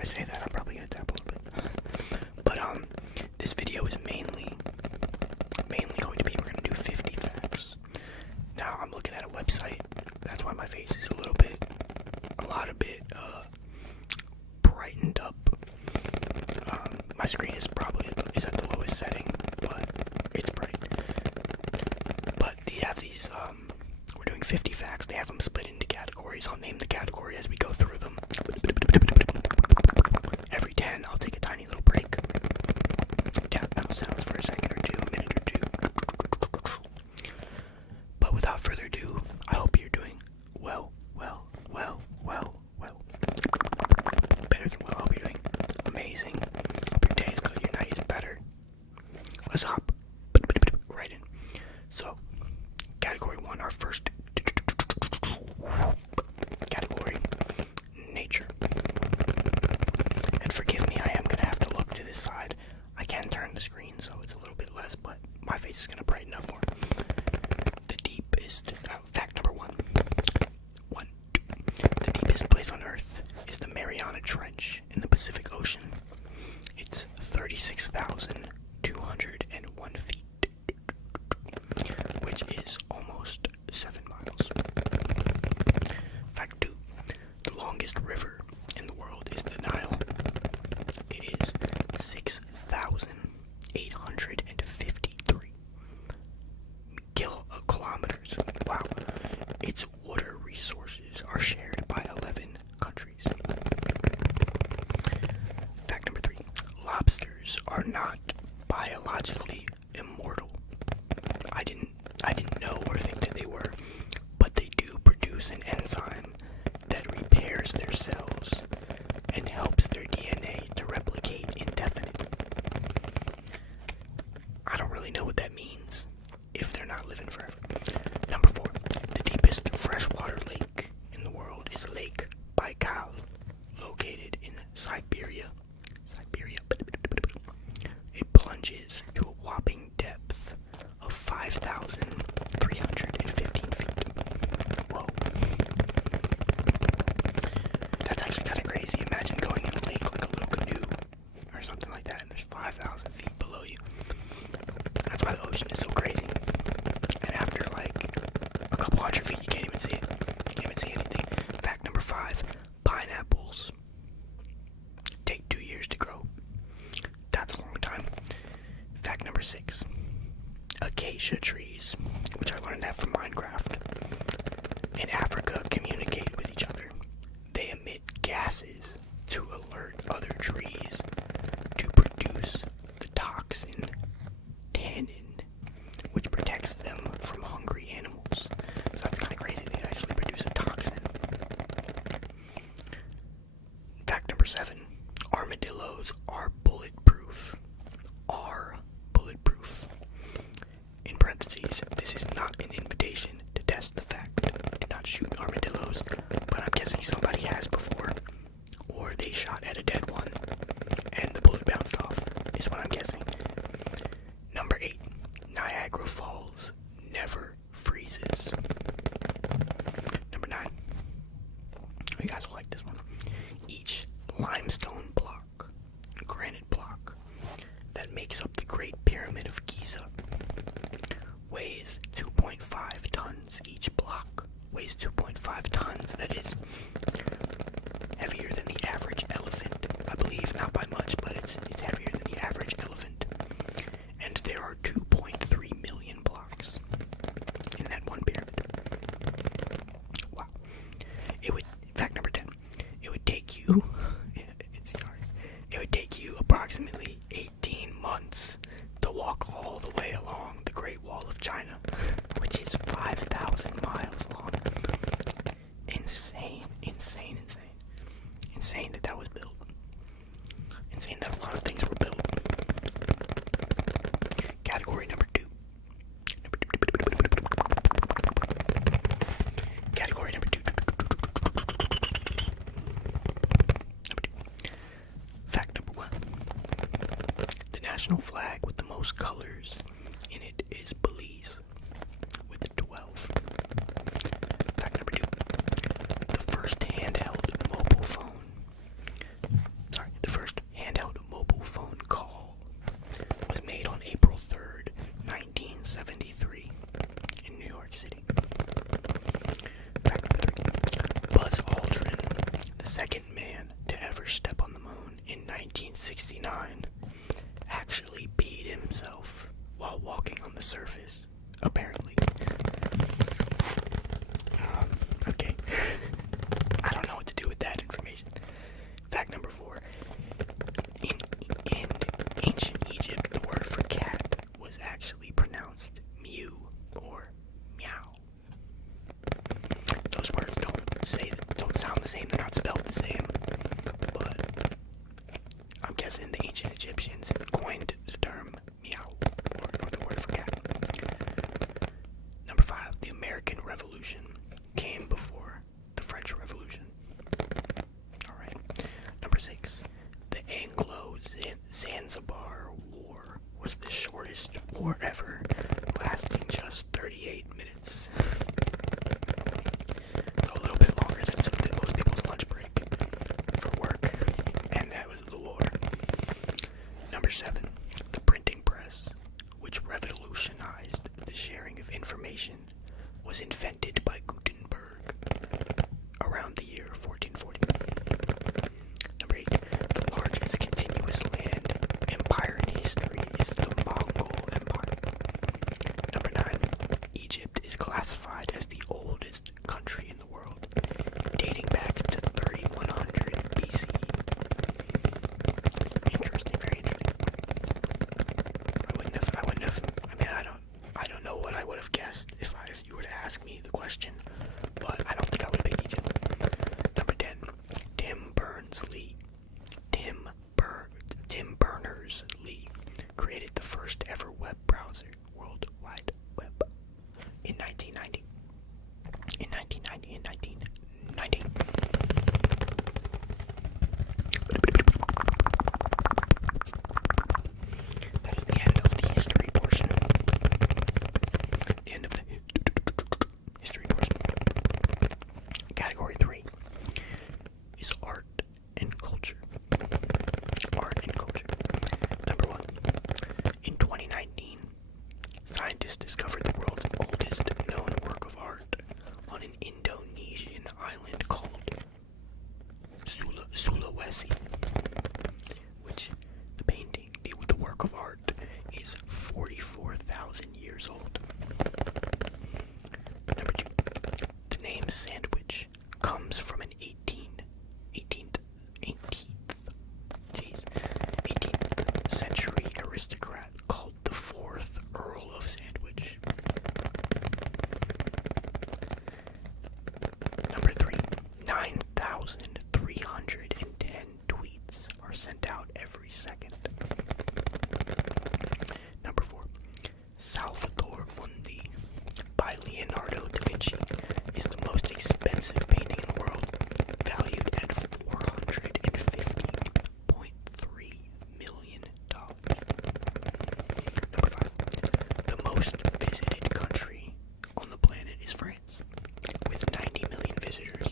I say that, I'm probably gonna tap a little bit. But this video is mainly going to be, we're gonna do 50 facts. Now I'm looking at a website. That's why my face is a lot brightened up. My screen is probably at the lowest setting, but it's bright. But they have these, we're doing 50 facts. They have them split into categories. I'll name the category as we go through them. Every 10, I'll take a tiny little break. Tap metal sounds for a second or two, a minute or two. But without further ado, I hope you're doing well. Better than well. I hope you're doing amazing. Hope your day is good, your night is better. Let's hop right in. So, category 1, our first category, nature. And forgive me, I am going to have to look to this side. I can turn the screen so it's a little bit less, but my face is going to brighten up more. The deepest, fact number 1. The deepest place on Earth is the Mariana Trench in the Pacific Ocean. It's 36,201 feet, which is almost 7 miles. Fact 2. The longest river in the world is the Nile. It is 6,853 kilometers. Wow. Its water resources are shared by 11 countries. Fact number 3. Lobsters are not biologically immortal. I didn't know or think that they were, but they do produce an enzyme that repairs their cells and helps their DNA to replicate indefinitely. I don't really know what that means if they're not living forever. Number 4. The deepest freshwater lake in the world is Lake Baikal, located in Siberia. It plunges to a whopping depth of 5,315 feet. Whoa. That's actually kind of crazy. Imagine going in a lake like a little canoe or something like that, and there's 5,000 feet below you. That's why the ocean is so crazy. And after like a couple hundred feet, you can't even see it. You can't even see anything. Fact number 5. Pineapples take 2 years to grow. That's a long time. Fact number 6. Acacia trees, which I learned that from Minecraft, in Africa communicate with each other. They emit gases to alert other trees to produce the toxin tannin, which protects them from hungry animals. So that's kind of crazy. They actually produce a toxin. Fact number 7. Armadillos are bulletproof. In parentheses, this is not an invitation to test the fact. Do not shoot armadillos, but I'm guessing somebody has before, or they shot at a dead one and the bullet bounced off, is what I'm guessing. Number 8. Niagara Falls never freezes. Number 9. You guys will like this one. Each limestone block, granite block, that makes up the Great Pyramid of Giza weighs 2.5 tons. Each block weighs 2.5 tons. That is heavier than the average elephant. I believe not by much, but it's heavier than the average elephant. And there are 2.3 million blocks in that one pyramid. Wow. Fact number 10. It would take you approximately 18 months to walk all the way along the Great Wall of China, which is 5,000 miles long. Insane that was built. Insane that a lot of things were built. Category number 2. Category number 2. Fact number 1. The national flag with the most colors in it is Belize, with 12. Fact number 2. The first handheld mobile phone. 1969 actually peed himself while walking on the surface, apparently. Okay. I don't know what to do with that information. Fact number 4. In ancient Egypt, the word for cat was actually pronounced mew or meow. Those words don't sound the same, they're not spelled the same. But I'm guessing the ancient Egyptians coined the term meow or the word for cat. Number 5, the American Revolution came before the French Revolution. Alright. Number 6, the Anglo-Zanzibar War was the shortest war ever, lasting just 38 minutes. So a little bit longer than most people's lunch break for work, and that was the war. Number 7, the printing press, which revolutionized the sharing of information, was invented by Gutenberg around the year 1440. Number 8, the largest continuous land empire in history is the Mongol Empire. Number 9, Egypt is classified as the oldest country in the world, dating back to 3100 BC. Interesting, very interesting. I don't know what I would have guessed if you were to ask me the question, but I don't think I would have picked Egypt. Number 10, Tim Berners-Lee created the first ever web browser, World Wide Web, in 1990. That is the end of the history portion. Category 3 is art and culture. Number 1. In 2019, scientists discovered the world's oldest known work of art on an Indonesian island called Sulawesi, which the work of art is 44,000 years old. Number 2. The name sandwich comes from an 18th century aristocrat called the 4th Earl of Sandwich. Number 3. 9,310 tweets are sent out every second. Number 4. Salvator Mundi by Leonardo da Vinci is the most expensive painting in the world, valued at $450.3 million. Number 5. The most visited country on the planet is France, with 90 million visitors,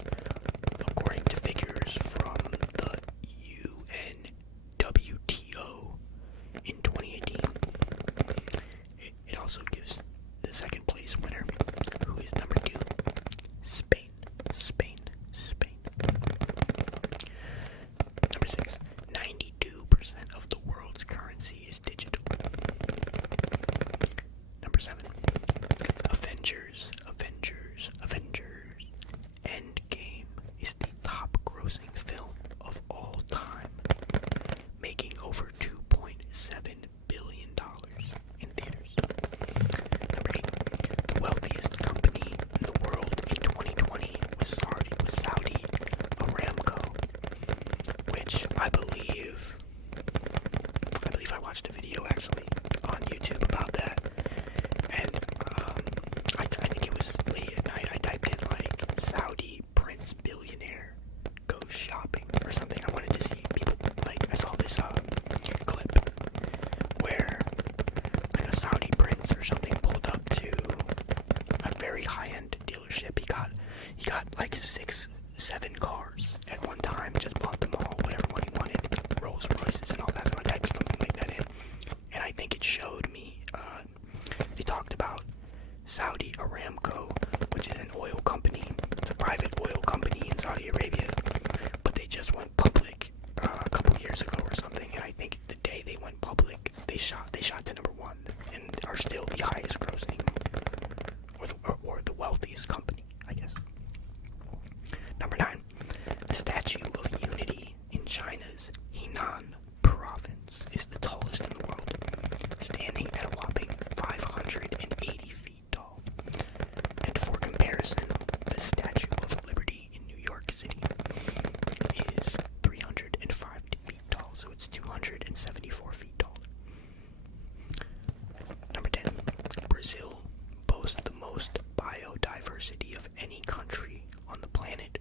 according to figures from the UNWTO in 2018. It also gives the second place winner, who is number 2, Spain. Number 6, 92% of the world's currency is digital. Number 7, Avengers Endgame is the top grossing film of all time, making over $2.7 billion in theaters. Number 8, the wealthiest company in the world in 2020 was Saudi Aramco, which I believe I watched a video actually on YouTube about that, and I think it was late at night. I typed in like Saudi Prince billionaire goes shopping or something. I wanted to see people, like, I saw this clip where like a Saudi prince or something pulled up to a very high-end dealership. He got like 6-7 cars at one time, just bought them all, whatever one he wanted, Rolls Royces and all that. So I typed something like that in, and I think Henan province is the tallest in the world, standing at a whopping 580 feet tall. And for comparison, the Statue of Liberty in New York City is 305 feet tall, so it's 274 feet tall. Number 10. Brazil boasts the most biodiversity of any country on the planet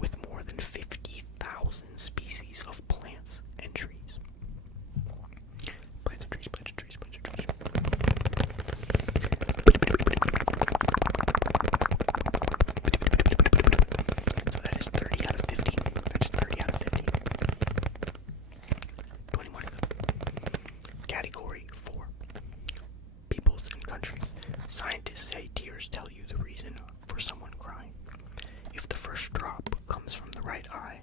with more than 50,000 species of plants and trees. Plants and trees, plants and trees, plants and trees. So that is 30 out of 50. That is 30 out of 50. 20 more to go. Category 4. Peoples and countries. Scientists say tears tell you the reason for someone crying. If the first drop comes from the right eye,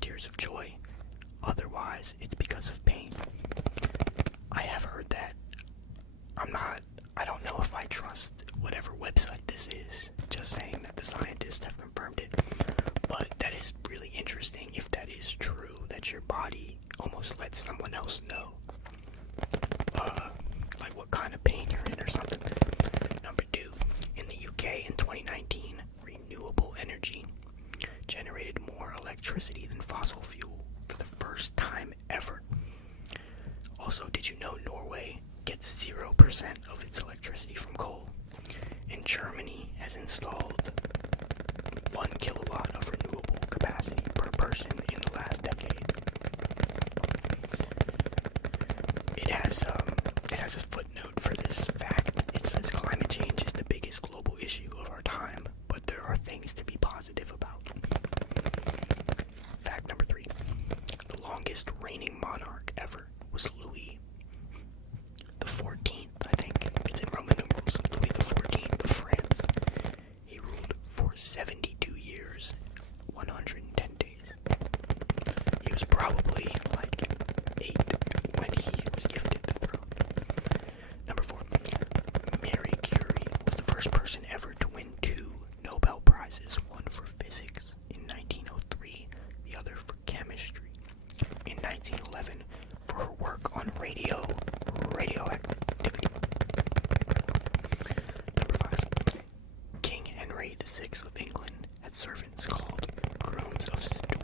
tears of joy. Otherwise, it's because of pain. I have heard that. I don't know if I trust whatever website this is, just saying that the scientists have confirmed it. But that is really interesting if that is true, that your body almost lets someone else know. Like what kind of pain you're in or something. Number 2, in the UK in 2019, renewable energy generated more electricity than fossil fuel for the first time ever. Also, did you know Norway gets 0% of its electricity from coal? And Germany has installed 1 kilowatt of renewable capacity per person in the last decade. It has a footnote for this fact. It says climate change is the biggest global issue of our time, but there are things to be positive about. Fact number 3. The longest reigning monarch ever was Louis the 14th, I think. It's in Roman numerals. Louis the 14th of France. He ruled for 72 years, 110 days. He was probably like 8 when he was gifted the throne. Number 4. Marie Curie was the first person ever to win 2 Nobel Prizes, one for physics in 1903, the other for chemistry in 1911, for her work on radioactivity. Number 5. King Henry VI of England had servants called grooms of stool,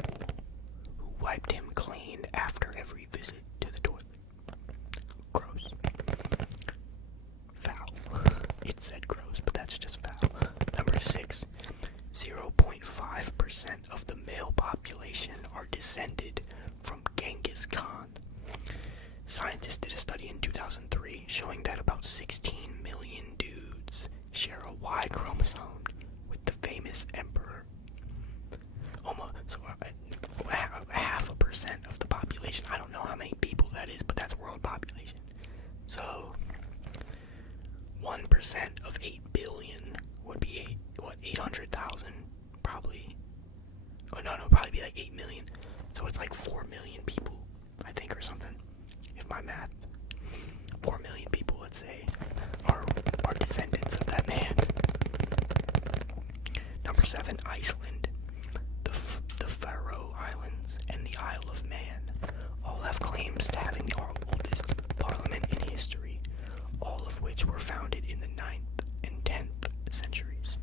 who wiped him clean after every visit to the toilet. Gross. Foul. It said gross, but that's just foul. Number 6. 0.5% of the male population are descended from Genghis Khan. Scientists did a study in 2003 showing that about 16 million dudes share a Y chromosome with the famous emperor. Almost, so 0.5% of the population. I don't know how many people that is, but that's world population. So 1% of 8 billion would be 800,000 probably. Oh no, it'd probably be like 8 million. So it's like 4 million people, I think, or something. If my math, 4 million people, let's say, are descendants of that man. Number 7, Iceland. The Faroe Islands and the Isle of Man all have claims to having the oldest parliament in history, all of which were founded in the 9th and 10th centuries.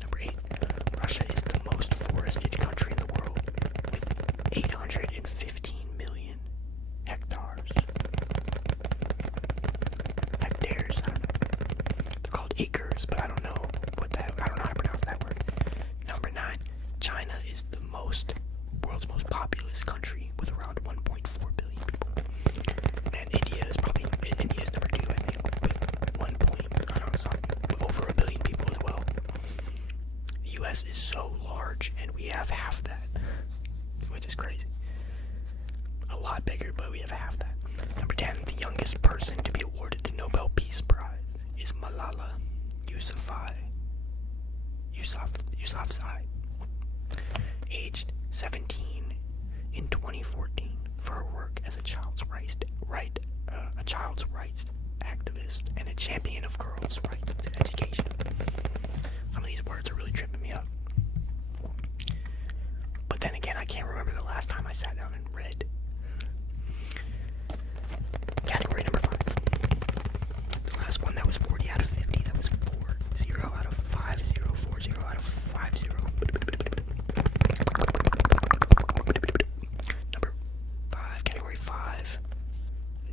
Number 8, Russia is the most forested country in the world with 815 million hectares. Hectares. They're called acres, but I don't know how to pronounce that word. Number 9, China is the world's most populous country with around 1.4 billion people. And India is number 2, I think, with over a billion people as well. The US is so large, and we have half that, which is crazy. A lot bigger, but we have half that. Number 10, the youngest person to be awarded the Nobel Peace Prize is Malala Yousafzai, aged 17 in 2014, for her work as a child's rights activist and a champion of girls' right to education. Some of these words are really tripping me up. But then again, I can't remember the last time I sat down and read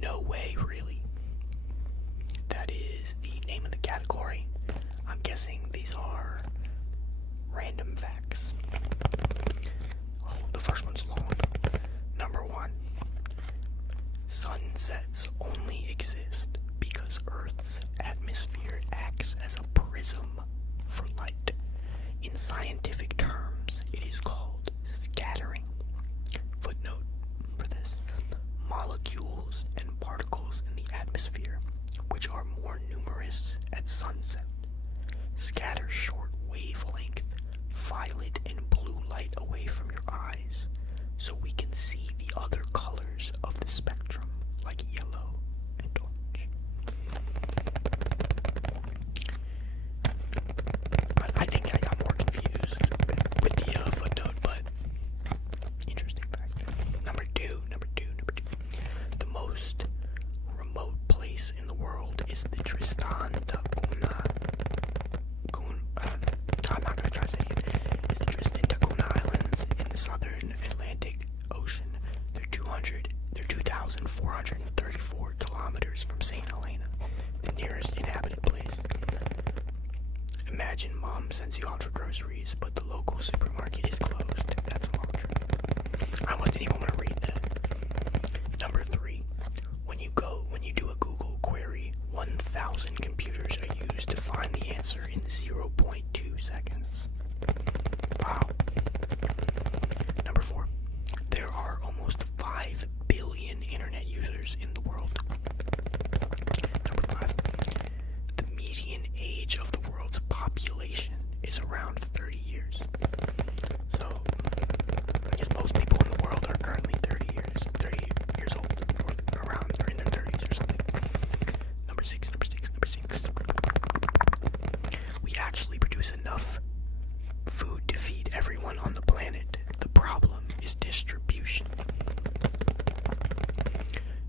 No way, really. That is the name of the category. I'm guessing these are random facts. Oh, the first one's long. Number 1. Sunsets only exist because Earth's atmosphere acts as a prism for light. In scientific terms, it is called scattering. Footnote for this: molecules and particles in the atmosphere, which are more numerous at sunset, scatter short wavelength violet and blue light away from your eyes, so we can see the other colors of the spectrum, like yellow and orange. But I think I got more confused with the footnote, but interesting fact. Number two. The most remote place in the world is the Tristan da Cunha. I'm not gonna try to say it. It's the Tristan da Cunha Islands in the southern Atlantic Ocean. They're 2,434 kilometers from St. Helena, the nearest inhabited place. Imagine mom sends you out for groceries, but the local supermarket is closed. That's a long trip. I almost didn't even want to read that. Number 3. When you do a Google query, 1,000 computers are used to find the answer in 0.2 seconds. Wow. Number 4. There are almost 5 billion internet users in the world. Number 5. The median age of the world's population is around 30 years. So, I guess most people in the world are currently 30 years old, or around, or in their 30s or something. Number 6. We actually produce enough food to feed everyone on the planet. The problem is distribution.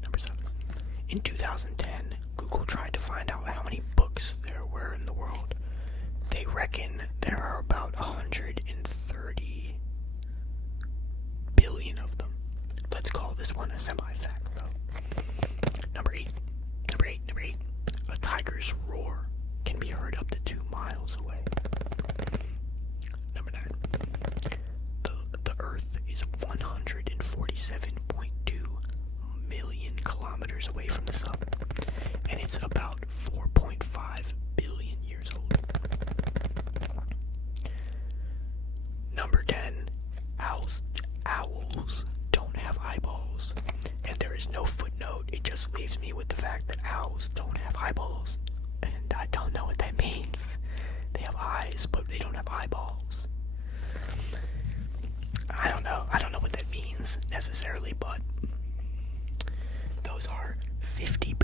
Number 7. In 2010, Google tried to find out how many books there were in the world. They reckon there are about 130 billion of them. Let's call this one a semi-fact, though. Number 8. A tiger's roar can be heard up to 2 miles away. Number 9. The Earth is 147.2 million kilometers away from the sun, and it's about 4.5 billion years old. Number 10. Owls don't have eyeballs, and there is no footnote. It just leaves me with the fact that owls don't have eyeballs, and I don't know what that means. They have eyes, but they don't have eyeballs. I don't know what that means necessarily, but those are 50